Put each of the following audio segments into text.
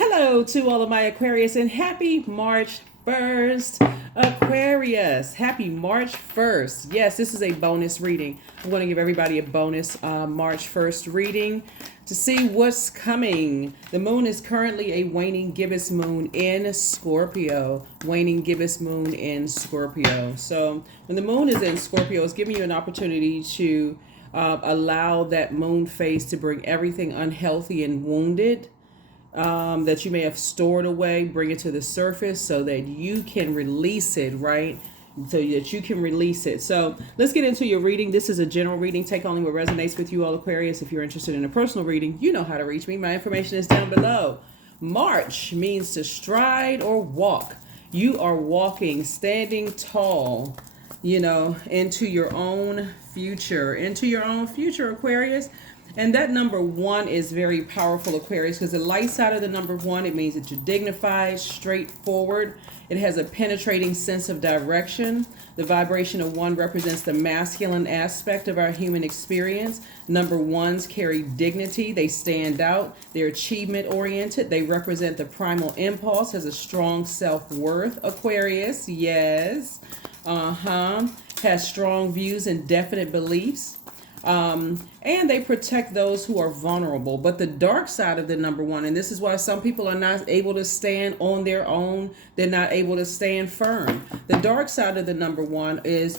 Hello to all of my Aquarius and happy March 1st, Aquarius. Happy March 1st. Yes, this is a bonus reading. I'm going to give everybody a bonus March 1st reading to see what's coming. The moon is currently a waning gibbous moon in Scorpio. Waning gibbous moon in Scorpio. So when the moon is in Scorpio, it's giving you an opportunity to allow that moon phase to bring everything unhealthy and wounded that you may have stored away, bring it to the surface so that you can release it, right? So that you can release it. So let's get into your reading. This is a general reading. Take only what resonates with you, all Aquarius. If you're interested in a personal reading, you know how to reach me. My information is down below. March means to stride or walk. You are walking, standing tall, into your own future, Aquarius. And that number one is very powerful, Aquarius, because the light side of the number one, it means that you're dignified, straightforward. It has a penetrating sense of direction. The vibration of one represents the masculine aspect of our human experience. Number ones carry dignity. They stand out. They're achievement oriented. They represent the primal impulse, has a strong self-worth, Aquarius. Yes. Has strong views and definite beliefs. And they protect those who are vulnerable. But the dark side of the number one, and this is why some people are not able to stand on their own, they're not able to stand firm. The dark side of the number one is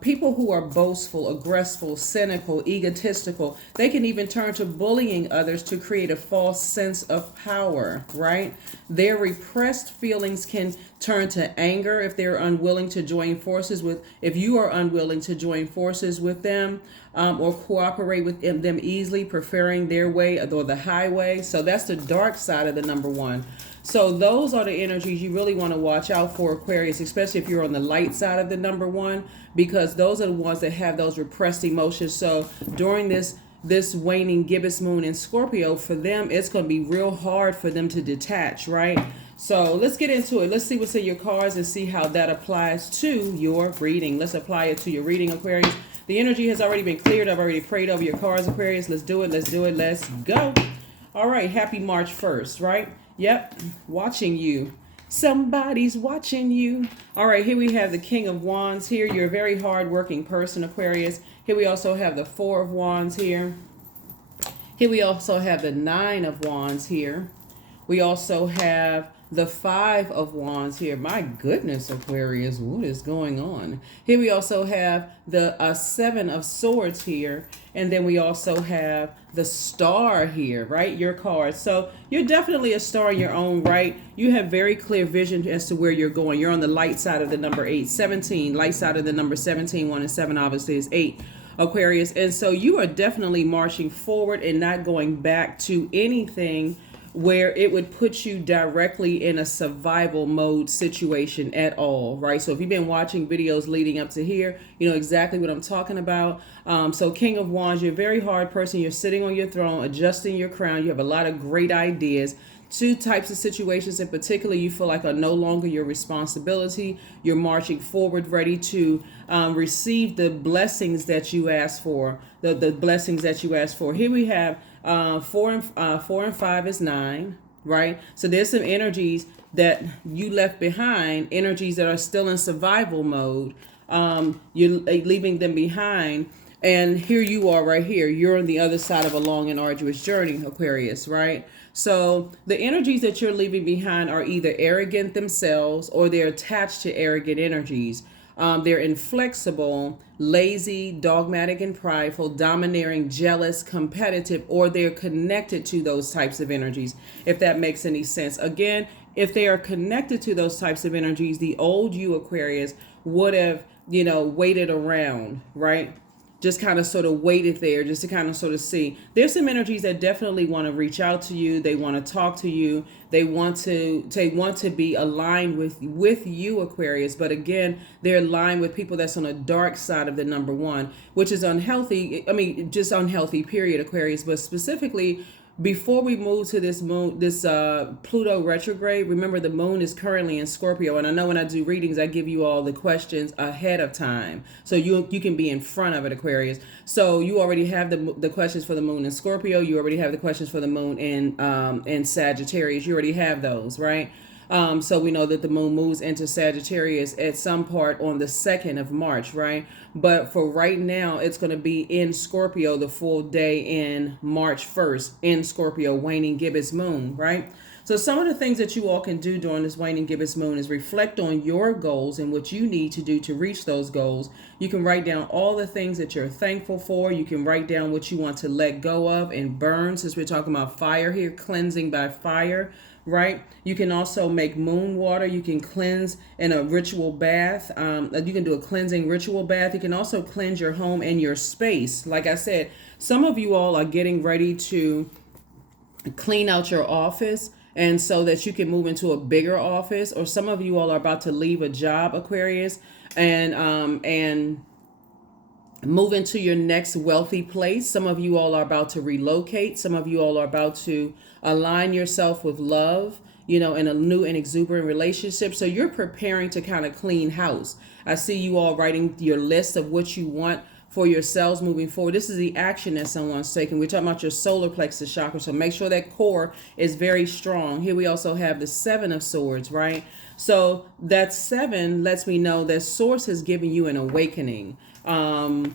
people who are boastful, aggressive, cynical, egotistical. They can even turn to bullying others to create a false sense of power, right? Their repressed feelings can turn to anger if they're unwilling to join forces with, if you are unwilling to join forces with them, or cooperate with them easily, preferring their way or the highway. So that's the dark side of the number one. So those are the energies you really want to watch out for, Aquarius, especially if you're on the light side of the number one, because those are the ones that have those repressed emotions. So during this waning gibbous moon in Scorpio, for them, it's going to be real hard for them to detach, right? So let's get into it. Let's see what's in your cards and see how that applies to your reading. Let's apply it to your reading, Aquarius. The energy has already been cleared. I've already prayed over your cards, Aquarius. Let's do it. Let's go. All right. Happy March 1st, right? Yep. Watching you. Somebody's watching you. All right. Here we have the King of Wands here. You're a very hardworking person, Aquarius. Here we also have the Four of Wands here. Here we also have the Nine of Wands here. We also have the Five of Wands here. My goodness, Aquarius, what is going on? Here we also have the Seven of Swords here. And then we also have the Star here, right? Your card. So you're definitely a star in your own right. You have very clear vision as to where you're going. You're on the light side of the number 8. 17. Light side of the number 17. 1 and 7 obviously is 8. Aquarius. And so you are definitely marching forward and not going back to anything where it would put you directly in a survival mode situation at all, right? So if you've been watching videos leading up to here, you know exactly what I'm talking about. So King of Wands, you're a very hard person. You're sitting on your throne, adjusting your crown. You have a lot of great ideas. Two types of situations in particular you feel like are no longer your responsibility. You're marching forward, ready to receive the blessings that you asked for. The blessings that you asked for. Here we have 4 and 5 is 9, right? So there's some energies that you left behind, energies that are still in survival mode. You're leaving them behind. And here you are right here. You're on the other side of a long and arduous journey, Aquarius, right? So the energies that you're leaving behind are either arrogant themselves or they're attached to arrogant energies. They're inflexible, lazy, dogmatic and prideful, domineering, jealous, competitive, or they're connected to those types of energies, if that makes any sense. Again, if they are connected to those types of energies, the old you, Aquarius, would have, waited around, right? Just kind of sort of waited there just to kind of sort of see. There's some energies that definitely want to reach out to you. They want to talk to you. They want to be aligned with you, Aquarius. But again, they're aligned with people that's on a dark side of the number one, which is unhealthy. I mean, just unhealthy, period, Aquarius. But specifically, before we move to this moon, this Pluto retrograde, remember the moon is currently in Scorpio. And I know when I do readings, I give you all the questions ahead of time. So you can be in front of it, Aquarius. So you already have the questions for the moon in Scorpio. You already have the questions for the moon in Sagittarius. You already have those, right? So we know that the moon moves into Sagittarius at some part on the 2nd of March, right? But for right now, it's going to be in Scorpio the full day in March 1st in Scorpio, waning gibbous moon, right? So some of the things that you all can do during this waning gibbous moon is reflect on your goals and what you need to do to reach those goals. You can write down all the things that you're thankful for. You can write down what you want to let go of and burn, since we're talking about fire here, cleansing by fire. Right? You can also make moon water. You can cleanse in a ritual bath. You can do a cleansing ritual bath. You can also cleanse your home and your space. Like I said, some of you all are getting ready to clean out your office, and so that you can move into a bigger office, or some of you all are about to leave a job, Aquarius, and move into your next wealthy place. Some of you all are about to relocate. Some of you all are about to align yourself with love, in a new and exuberant relationship. So you're preparing to kind of clean house. I see you all writing your list of what you want for yourselves moving forward. This is the action that someone's taking. We're talking about your solar plexus chakra. So make sure that core is very strong. Here we also have the 7 of Swords, right? So that 7 lets me know that Source is giving you an awakening. And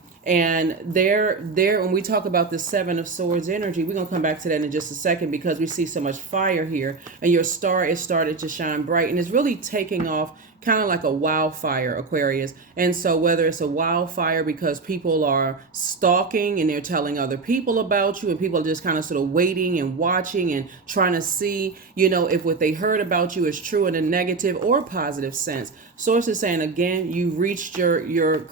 there, when we talk about the 7 of Swords energy, we're going to come back to that in just a second, because we see so much fire here, and your star is started to shine bright, and it's really taking off kind of like a wildfire, Aquarius. And so whether it's a wildfire because people are stalking and they're telling other people about you, and people are just kind of sort of waiting and watching and trying to see, if what they heard about you is true in a negative or positive sense. Source is saying, again, you reached your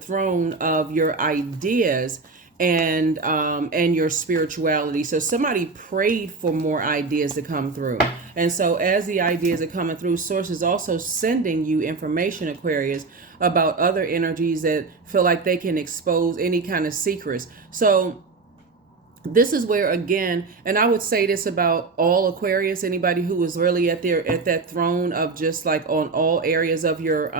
throne of your ideas and your spirituality. So somebody prayed for more ideas to come through. And so as the ideas are coming through, Source is also sending you information, Aquarius, about other energies that feel like they can expose any kind of secrets. So this is where, again, and I would say this about all Aquarius, anybody who is really at that throne of just like on all areas of your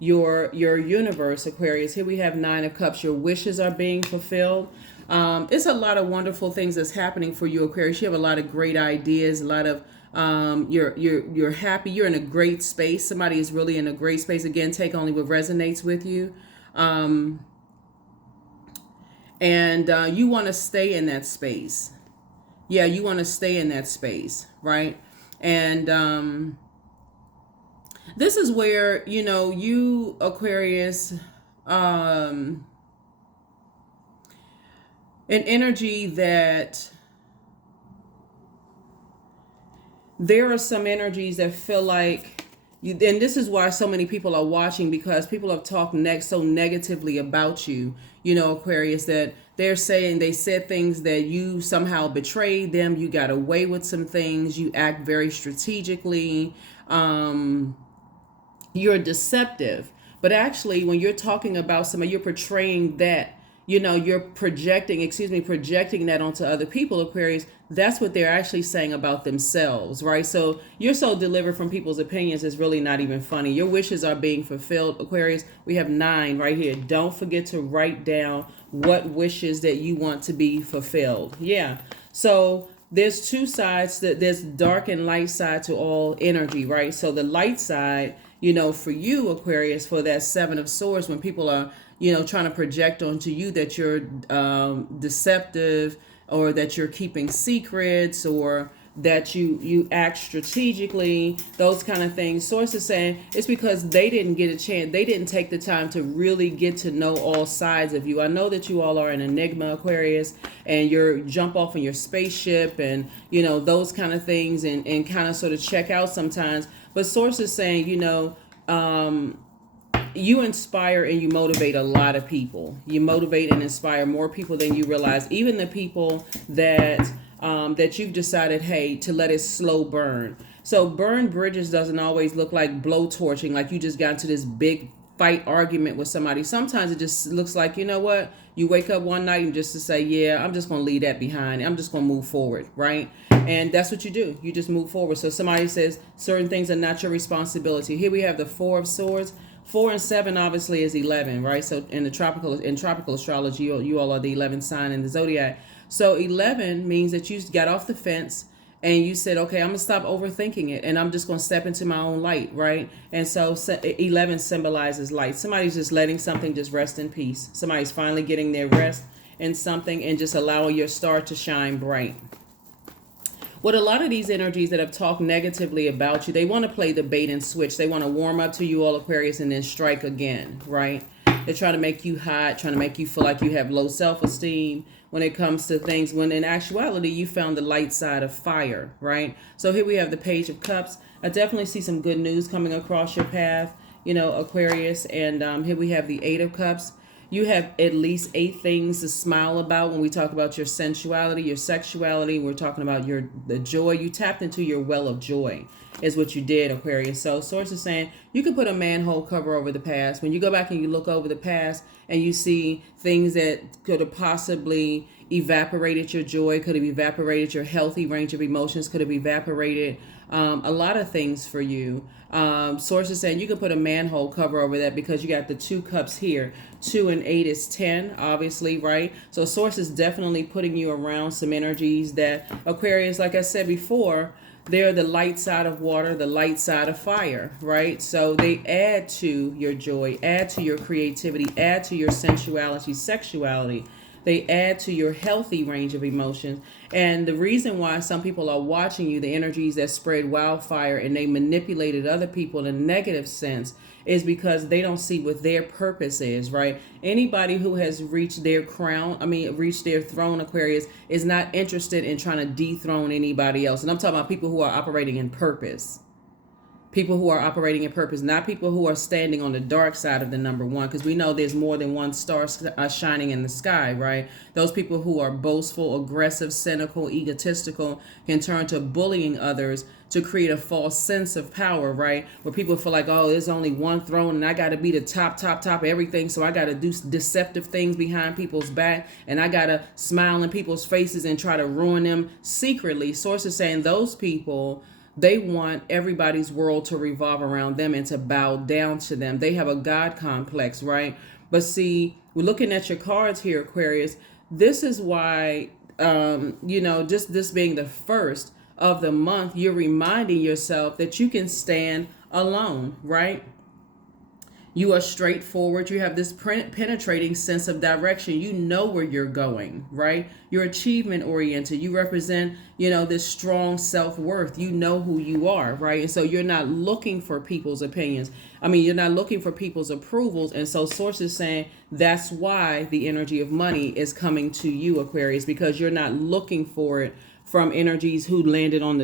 universe, Aquarius. Here we have 9 of Cups. Your wishes are being fulfilled. It's a lot of wonderful things that's happening for you, Aquarius. You have a lot of great ideas, a lot of you're happy, you're in a great space. Somebody is really in a great space. Again, take only what resonates with you. And you want to stay in that space. Yeah, you want to stay in that space, right? And this is where, you, Aquarius, an energy that there are some energies that feel like you, and this is why so many people are watching, because people have talked so negatively about you, Aquarius, that they're saying they said things that you somehow betrayed them. You got away with some things. You act very strategically. You're deceptive. But actually, when you're talking about somebody, you're portraying that, you're projecting that onto other people, Aquarius. That's what they're actually saying about themselves, right? So you're so delivered from people's opinions, it's really not even funny. Your wishes are being fulfilled, Aquarius. We have 9 right here. Don't forget to write down what wishes that you want to be fulfilled. Yeah. So there's 2 sides. There's dark and light side to all energy, right? So the light side, for you, Aquarius, for that 7 of Swords, when people are, trying to project onto you that you're deceptive, or that you're keeping secrets, or that you act strategically, those kind of things. Source is saying it's because they didn't get a chance. They didn't take the time to really get to know all sides of you. I know that you all are an enigma, Aquarius, and you're jump off in your spaceship and, those kind of things, and kind of sort of check out sometimes. But Source is saying, you inspire and you motivate a lot of people. You motivate and inspire more people than you realize. Even the people that you've decided, hey, to let it slow burn. So burn bridges doesn't always look like blow torching, like you just got into this big fight argument with somebody. Sometimes it just looks like, you know what, you wake up one night and just to say, yeah, I'm just going to leave that behind. I'm just going to move forward, right? And that's what you do. You just move forward. So somebody says certain things are not your responsibility. Here we have the Four of Swords. 4 and 7 obviously is 11, right? So in tropical astrology, you all are the 11th sign in the zodiac. So 11 means that you got off the fence and you said, okay, I'm gonna stop overthinking it and I'm just gonna step into my own light, right? And so 11 symbolizes light. Somebody's just letting something just rest in peace. Somebody's finally getting their rest in something and just allowing your star to shine bright. With a lot of these energies that have talked negatively about you, they want to play the bait and switch. They want to warm up to you, all Aquarius, and then strike again, right? They're trying to make you hot, trying to make you feel like you have low self-esteem when it comes to things, when in actuality, you found the light side of fire, right? So here we have the Page of Cups. I definitely see some good news coming across your path, you know, Aquarius. And here we have the Eight of Cups. You have at least 8 things to smile about when we talk about your sensuality, your sexuality. We're talking about the joy. You tapped into your well of joy is what you did, Aquarius. So Source is saying you can put a manhole cover over the past. When you go back and you look over the past and you see things that could have possibly evaporated your joy, could have evaporated your healthy range of emotions, could have evaporated a lot of things for you. Source is saying you can put a manhole cover over that because you got the 2 cups here. 2 and 8 is 10, obviously, right? So Source is definitely putting you around some energies that Aquarius, like I said before, they're the light side of water, the light side of fire, right? So they add to your joy, add to your creativity, add to your sensuality, sexuality. They add to your healthy range of emotions. And the reason why some people are watching you, the energies that spread wildfire and they manipulated other people in a negative sense, is because they don't see what their purpose is, right? Anybody who has reached their reached their throne, Aquarius, is not interested in trying to dethrone anybody else. And I'm talking about people who are operating in purpose. People who are operating in purpose, not people who are standing on the dark side of the number 1, because we know there's more than one star shining in the sky, right? Those people who are boastful, aggressive, cynical, egotistical can turn to bullying others to create a false sense of power, right? Where people feel like, oh, there's only one throne and I got to be the top everything. So I got to do deceptive things behind people's back and I got to smile in people's faces and try to ruin them secretly. Sources saying those people, they want everybody's world to revolve around them and to bow down to them. They have a God complex, right? But see, we're looking at your cards here, Aquarius. This is why, just this being the first of the month, you're reminding yourself that you can stand alone, right? You are straightforward. You have this penetrating sense of direction. You know where you're going, right? You're achievement oriented. You represent, this strong self-worth. You know who you are, right? And so you're not looking for people's opinions. You're not looking for people's approvals. And so Source is saying that's why the energy of money is coming to you, Aquarius, because you're not looking for it from energies who landed on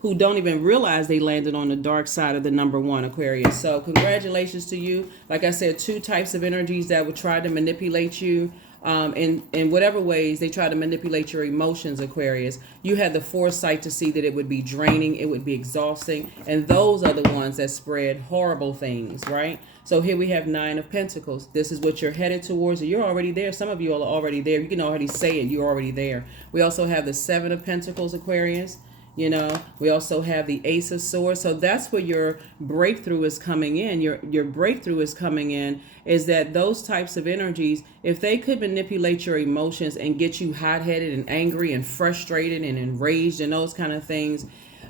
who don't even realize they landed on the dark side of the number 1, Aquarius. So congratulations to you. Like I said, 2 types of energies that would try to manipulate you in whatever ways they try to manipulate your emotions, Aquarius. You had the foresight to see that it would be draining, it would be exhausting, and those are the ones that spread horrible things, right? So here we have 9 of Pentacles. This is what you're headed towards. You're already there. Some of you are already there. You can already say it. You're already there. We also have the 7 of Pentacles, Aquarius. We also have the Ace of Swords. So that's where your breakthrough is coming in. Your breakthrough is coming in is that those types of energies, if they could manipulate your emotions and get you hot-headed and angry and frustrated and enraged and those kind of things,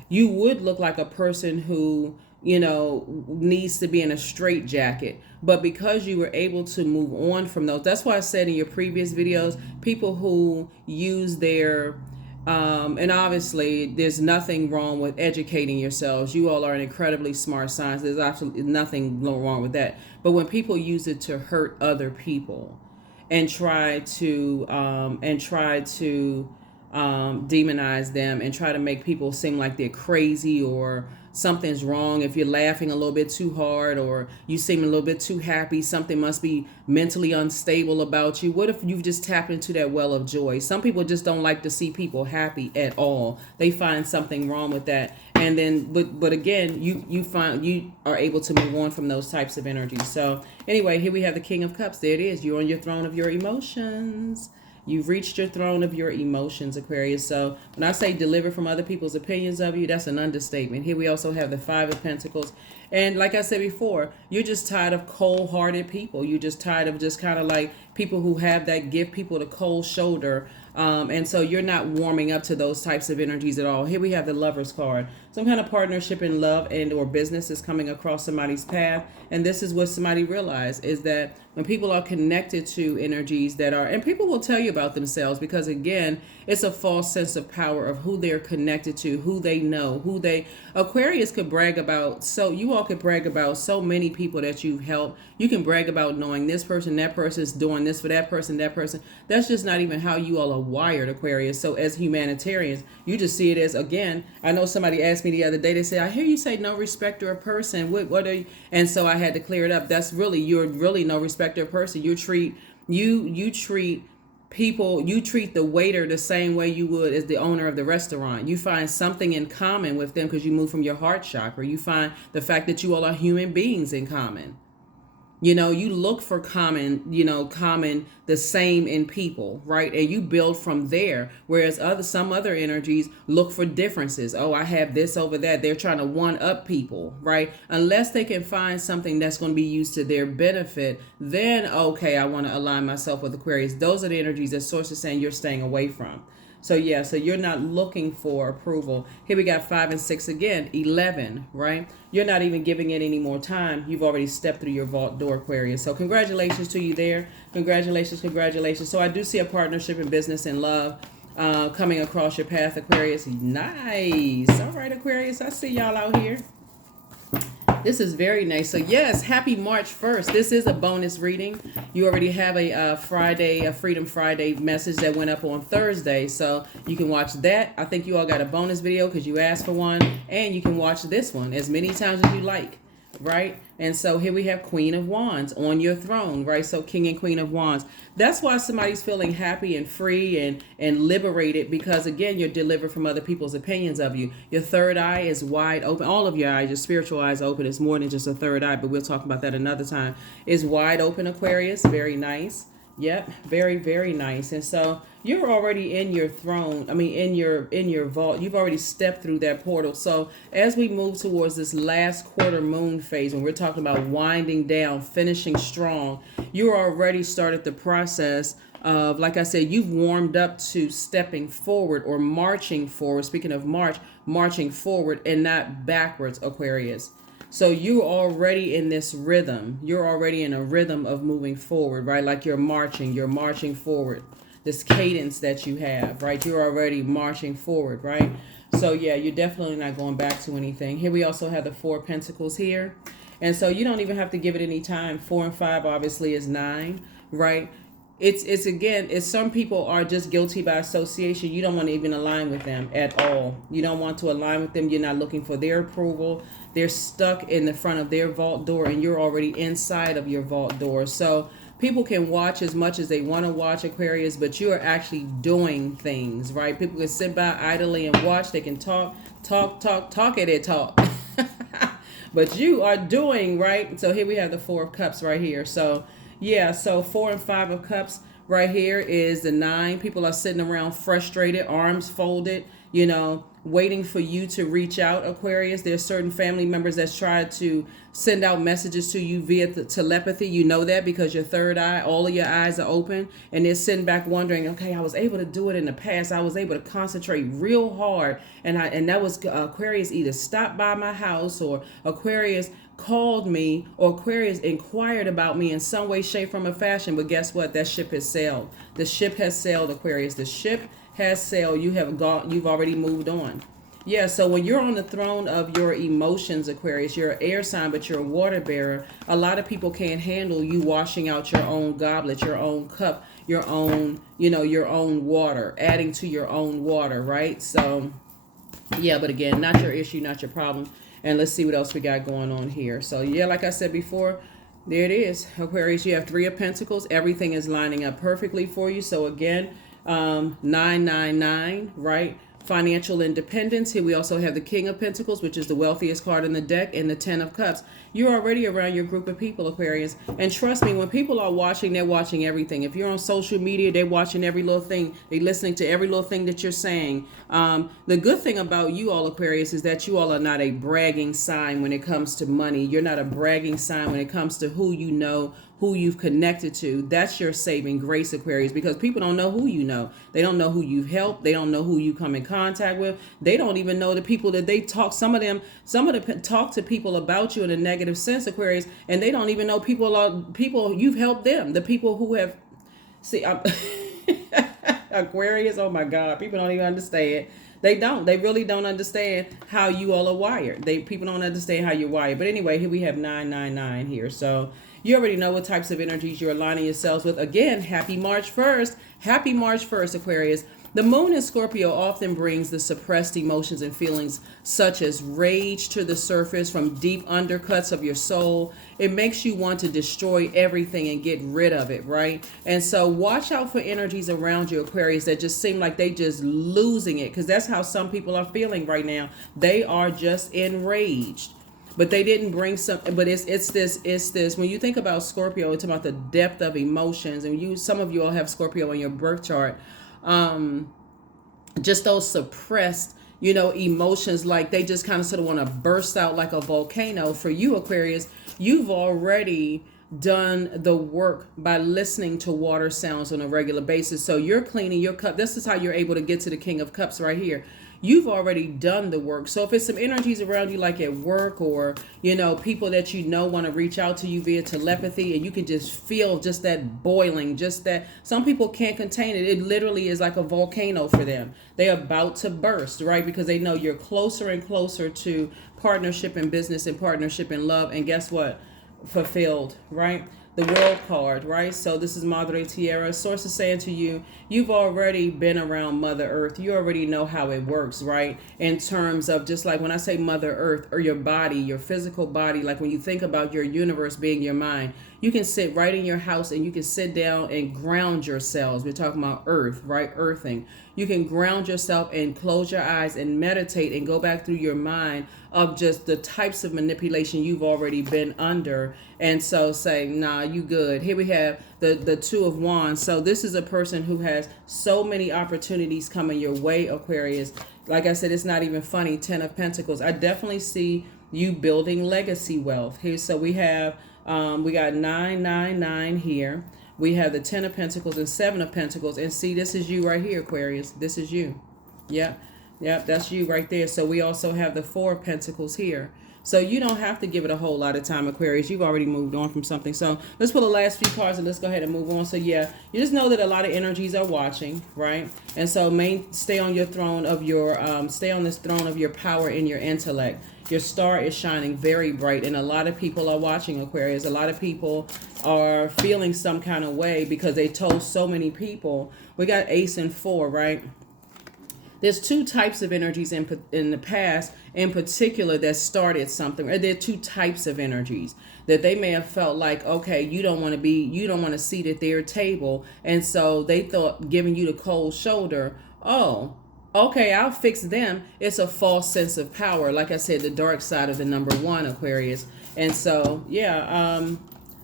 you would look like a person who, needs to be in a straitjacket. But because you were able to move on from those, that's why I said in your previous videos, people who use their and obviously, there's nothing wrong with educating yourselves. You all are an incredibly smart science. There's absolutely nothing wrong with that. But when people use it to hurt other people and try to demonize them and try to make people seem like they're crazy or something's wrong. If you're laughing a little bit too hard or you seem a little bit too happy, something must be mentally unstable about you. What if you've just tapped into that well of joy? Some people just don't like to see people happy at all. They find something wrong with that. And then, but again, you find you are able to move on from those types of energies. So anyway, here we have the King of Cups. There it is. You're on your throne of your emotions. You've reached your throne of your emotions, Aquarius. So when I say deliver from other people's opinions of you, that's an understatement. Here we also have the Five of Pentacles. And like I said before, you're just tired of cold-hearted people. You're just tired of just kind of like people who have that give people the cold shoulder. And so you're not warming up to those types of energies at all. Here we have the Lover's card. Some kind of partnership in love and or business is coming across somebody's path. And this is what somebody realized is that when people are connected to energies that are, and people will tell you about themselves because again, it's a false sense of power of who they're connected to, who they know, Aquarius could brag about. So you all could brag about so many people that you've helped. You can brag about knowing this person, that person's doing this for that person, that person. That's just not even how you all are wired, Aquarius. So as humanitarians, you just see it as, again, I know somebody asked me the other day, they said, I hear you say no respecter of person. What are you? And so I had to clear it up. That's really, you're really no respecter of person. You treat people, you treat the waiter the same way you would as the owner of the restaurant. You find something in common with them because you move from your heart chakra. You find the fact that you all are human beings in common. You know, you look for common, the same in people, right? And you build from there. Whereas some other energies look for differences. Oh, I have this over that. They're trying to one up people, right? Unless they can find something that's going to be used to their benefit, then, okay, I want to align myself with Aquarius. Those are the energies that Source is saying you're staying away from. So yeah, so you're not looking for approval. Here we got 5 and 6 again, 11, right? You're not even giving it any more time. You've already stepped through your vault door, Aquarius. So congratulations to you there. Congratulations, congratulations. So I do see a partnership in business and love coming across your path, Aquarius. Nice. All right, Aquarius, I see y'all out here. This is very nice. So yes, happy March 1st. This is a bonus reading. You already have a Freedom Friday message that went up on Thursday. So you can watch that. I think you all got a bonus video because you asked for one. And you can watch this one as many times as you like. Right? And so here we have Queen of Wands on your throne, right? So King and Queen of Wands. That's why somebody's feeling happy and free and liberated because, again, you're delivered from other people's opinions of you. Your third eye is wide open. All of your eyes, your spiritual eyes open. It's more than just a third eye, but we'll talk about that another time. It's wide open, Aquarius. Very nice. Yep, very, very nice. And so you're already in your throne. I mean, in your vault. You've already stepped through that portal. So as we move towards this last quarter moon phase, when we're talking about winding down, finishing strong, you already started the process of, like I said, you've warmed up to stepping forward or marching forward. Speaking of March, marching forward and not backwards, Aquarius. So you're already in this rhythm. You're already in a rhythm of moving forward, right? Like you're marching forward. This cadence that you have, right? You're already marching forward, right? So yeah, you're definitely not going back to anything. Here we also have the 4 of Pentacles here. And so you don't even have to give it any time. 4 and 5 obviously is 9, right? It's some people are just guilty by association. You don't want to even align with them at all. You don't want to align with them. You're not looking for their approval. They're stuck in the front of their vault door and you're already inside of your vault door. So people can watch as much as they want to watch, Aquarius, but you are actually doing things, right? People can sit by idly and watch. They can talk at it, talk. But you are doing, right? So here we have the 4 of Cups right here. So yeah, so 4 and 5 of Cups right here is the 9. People are sitting around frustrated, arms folded, waiting for you to reach out, Aquarius. There's certain family members that's tried to send out messages to you via the telepathy. You know that because your third eye, all of your eyes are open, and they're sitting back wondering, okay, I was able to do it in the past. I was able to concentrate real hard, and that was Aquarius either stopped by my house or Aquarius called me or Aquarius inquired about me in some way, shape, form, or fashion. But guess what? That ship has sailed. The ship has sailed, Aquarius. The ship has sailed. You've already moved on. Yeah, so when you're on the throne of your emotions, Aquarius, you're an air sign, but you're a water bearer. A lot of people can't handle you washing out your own goblet, your own cup, your own, your own water, adding to your own water, right? So, yeah, but again, not your issue, not your problem. And let's see what else we got going on here. So, yeah, like I said before, there it is. Aquarius, you have Three of Pentacles. Everything is lining up perfectly for you. So, again, 999, right? Financial independence. Here we also have the King of Pentacles, which is the wealthiest card in the deck, and the Ten of Cups. You're already around your group of people, Aquarius. And trust me, when people are watching, they're watching everything. If you're on social media, they're watching every little thing. They're listening to every little thing that you're saying. The good thing about you all, Aquarius, is that you all are not a bragging sign when it comes to money. You're not a bragging sign when it comes to who you know, who you've connected to. That's your saving grace, Aquarius, because people don't know who you know. They don't know who you've helped. They don't know who you come in contact with. They don't even know the people that they talk. Some of them talk to people about you in a negative sense, Aquarius, and they don't even know people you've helped them. The people who have, Aquarius, oh my God, people don't even understand. They really don't understand how you all are wired. People don't understand how you're wired. But anyway, here we have 999 here. So you already know what types of energies you're aligning yourselves with. Again, happy March 1st. Happy March 1st, Aquarius. The moon in Scorpio often brings the suppressed emotions and feelings such as rage to the surface from deep undercuts of your soul. It makes you want to destroy everything and get rid of it, right? And so watch out for energies around you, Aquarius, that just seem like they just losing it, because that's how some people are feeling right now. They are just enraged. But they didn't bring but it's this. When you think about Scorpio, it's about the depth of emotions. And some of you all have Scorpio on your birth chart. Just those suppressed, emotions, like they just kind of sort of want to burst out like a volcano. For you, Aquarius, you've already done the work by listening to water sounds on a regular basis. So you're cleaning your cup. This is how you're able to get to the King of Cups right here. You've already done the work. So if it's some energies around you, like at work, or, people that want to reach out to you via telepathy, and you can just feel just that boiling, just that some people can't contain it. It literally is like a volcano for them. They're about to burst, right? Because they know you're closer and closer to partnership in business and partnership in love. And guess what? Fulfilled, right? The World card, right? So this is Madre Tierra. Source is saying to you, you've already been around Mother Earth. You already know how it works, right? In terms of, just like when I say Mother Earth, or your body, your physical body, like when you think about your universe being your mind, you can sit right in your house and you can sit down and ground yourselves. We're talking about earth, right? Earthing. You can ground yourself and close your eyes and meditate and go back through your mind of just the types of manipulation you've already been under. And so say, nah, you good. Here we have the Two of Wands. So this is a person who has so many opportunities coming your way, Aquarius. Like I said, it's not even funny. 10 of Pentacles. I definitely see you building legacy wealth here. So we have, we got 999 here. We have the 10 of Pentacles and 7 of Pentacles. And see, this is you right here, Aquarius. This is you. Yep, that's you right there. So we also have the 4 of Pentacles here. So you don't have to give it a whole lot of time, Aquarius. You've already moved on from something. So let's pull the last few cards and let's go ahead and move on. So yeah, you just know that a lot of energies are watching, right? And so stay on your throne of your, stay on this throne of your power and your intellect. Your star is shining very bright, and a lot of people are watching, Aquarius. A lot of people are feeling some kind of way because they told so many people. We got Ace and 4, right? There's two types of energies in the past, in particular, that started something. Or there are two types of energies that they may have felt like, okay, you don't want to seat at their table, and so they thought giving you the cold shoulder, oh, okay, I'll fix them. It's a false sense of power. Like I said, the dark side of the number 1, Aquarius. And so, yeah,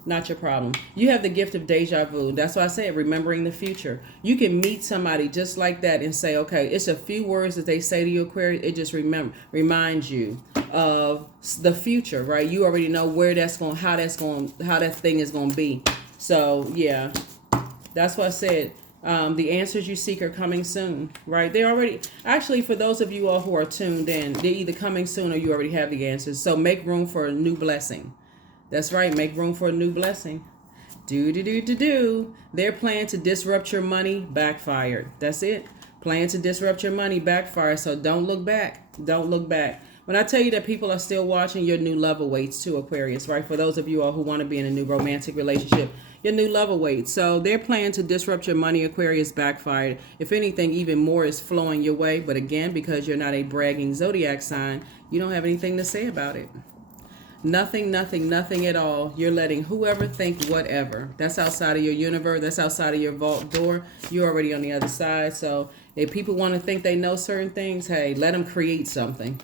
not your problem. You have the gift of deja vu. That's why I say remembering the future. You can meet somebody just like that and say, okay, it's a few words that they say to you, Aquarius. It just reminds you of the future, right? You already know where that's going, how that thing is going to be. So yeah, that's why I said, the answers you seek are coming soon, right? They're already, actually, for those of you all who are tuned in, they're either coming soon or you already have the answers. So make room for a new blessing. That's right. Make room for a new blessing. Their plan to disrupt your money backfired. That's it. Plan to disrupt your money, backfire. So don't look back. Don't look back. When I tell you that people are still watching, your new love awaits too, Aquarius, right? For those of you all who want to be in a new romantic relationship, your new love awaits. So they're planning to disrupt your money, Aquarius, backfired. If anything, even more is flowing your way. But again, because you're not a bragging Zodiac sign, you don't have anything to say about it. Nothing, nothing, nothing at all. You're letting whoever think whatever. That's outside of your universe. That's outside of your vault door. You're already on the other side. So if people want to think they know certain things, hey, let them create something.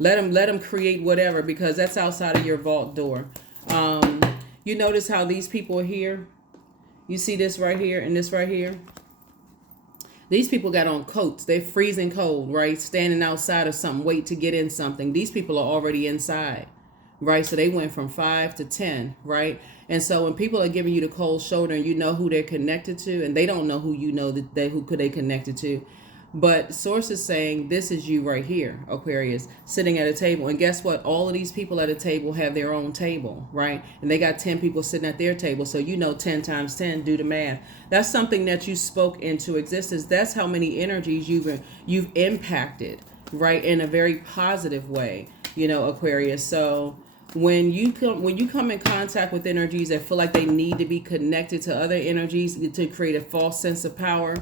let them create whatever, because that's outside of your vault door. You notice how these people are here? You see this right here and this right here? These people got on coats. They're freezing cold, right? Standing outside of something, wait to get in something. These people are already inside. Right, so they went from 5 to 10, right? And so when people are giving you the cold shoulder and you know who they're connected to, and they don't know who you know that who could they connected to, but source is saying this is you right here, Aquarius, sitting at a table. And guess what? All of these people at a table have their own table, right? And they got 10 people sitting at their table. So you know 10 times 10, do the math. That's something that you spoke into existence. That's how many energies you've impacted, right? In a very positive way, you know, Aquarius. So when you come in contact with energies that feel like they need to be connected to other energies to create a false sense of power,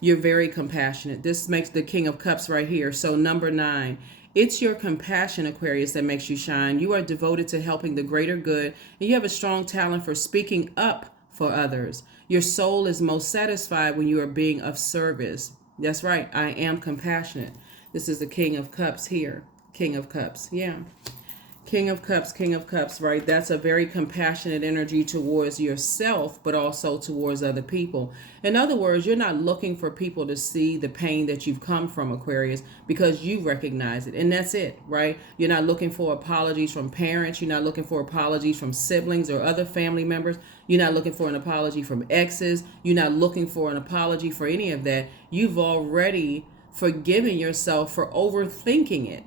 you're very compassionate. This makes the King of Cups right here. So number 9, it's your compassion, Aquarius, that makes you shine. You are devoted to helping the greater good, and you have a strong talent for speaking up for others. Your soul is most satisfied when you are being of service. That's right. I am compassionate. This is the King of Cups here. King of Cups. Yeah. King of Cups, right? That's a very compassionate energy towards yourself, but also towards other people. In other words, you're not looking for people to see the pain that you've come from, Aquarius, because you recognize it. And that's it, right? You're not looking for apologies from parents. You're not looking for apologies from siblings or other family members. You're not looking for an apology from exes. You're not looking for an apology for any of that. You've already forgiven yourself for overthinking it.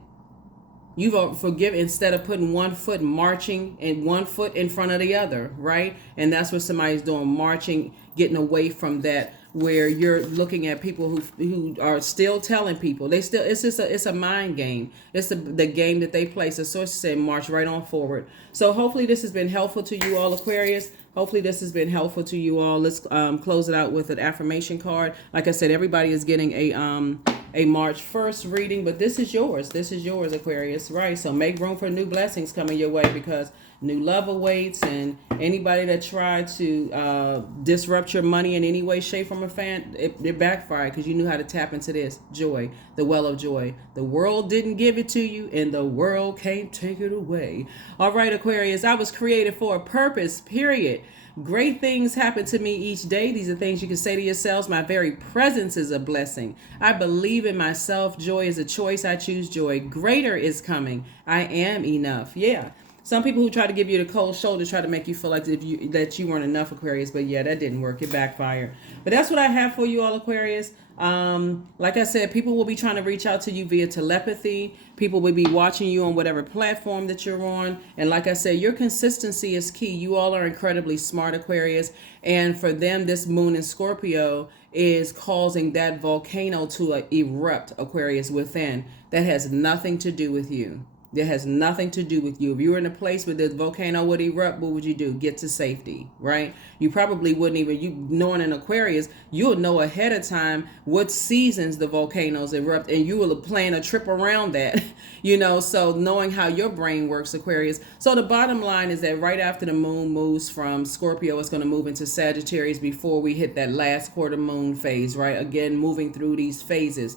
You've forgiven instead of putting one foot marching and one foot in front of the other, right? And that's what somebody's doing, marching, getting away from that, where you're looking at people who are still telling people it's a mind game. It's the game that they play. So source said march right on forward. So hopefully this has been helpful to you all, Aquarius. Hopefully this has been helpful to you all. Let's close it out with an affirmation card. Like I said, everybody is getting a March 1st reading, but this is yours. This is yours, Aquarius, right? So make room for new blessings coming your way, because new love awaits, and anybody that tried to disrupt your money in any way, shape, form, or fan, it backfired, because you knew how to tap into this joy, the well of joy. The world didn't give it to you, and the world can't take it away. All right, Aquarius, I was created for a purpose, period. Great things happen to me each day. These are things you can say to yourselves. My very presence is a blessing. I believe in myself. Joy is a choice. I choose joy. Greater is coming. I am enough. Yeah. Some people who try to give you the cold shoulder try to make you feel like that you weren't enough, Aquarius. But yeah, that didn't work. It backfired. But that's what I have for you all, Aquarius. Like I said, people will be trying to reach out to you via telepathy. People will be watching you on whatever platform that you're on. And like I said, your consistency is key. You all are incredibly smart, Aquarius. And for them, this moon in Scorpio is causing that volcano to erupt, Aquarius, within. That has nothing to do with you. That has nothing to do with you. If you were in a place where the volcano would erupt, what would you do? Get to safety, right? You probably wouldn't even, you knowing an Aquarius, you'll know ahead of time what seasons the volcanoes erupt, and you will plan a trip around that, you know, so knowing how your brain works, Aquarius. So the bottom line is that right after the moon moves from Scorpio, it's going to move into Sagittarius before we hit that last quarter moon phase, right? Again, moving through these phases.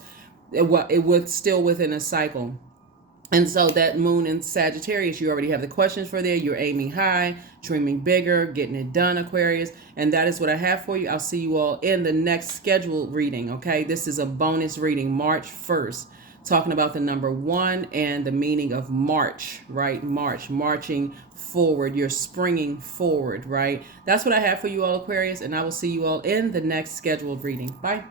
It was still within a cycle. And so that moon in Sagittarius, you already have the questions for there. You're aiming high, dreaming bigger, getting it done, Aquarius. And that is what I have for you. I'll see you all in the next scheduled reading, okay? This is a bonus reading, March 1st, talking about the number 1 and the meaning of March, right? March, marching forward. You're springing forward, right? That's what I have for you all, Aquarius. And I will see you all in the next scheduled reading. Bye.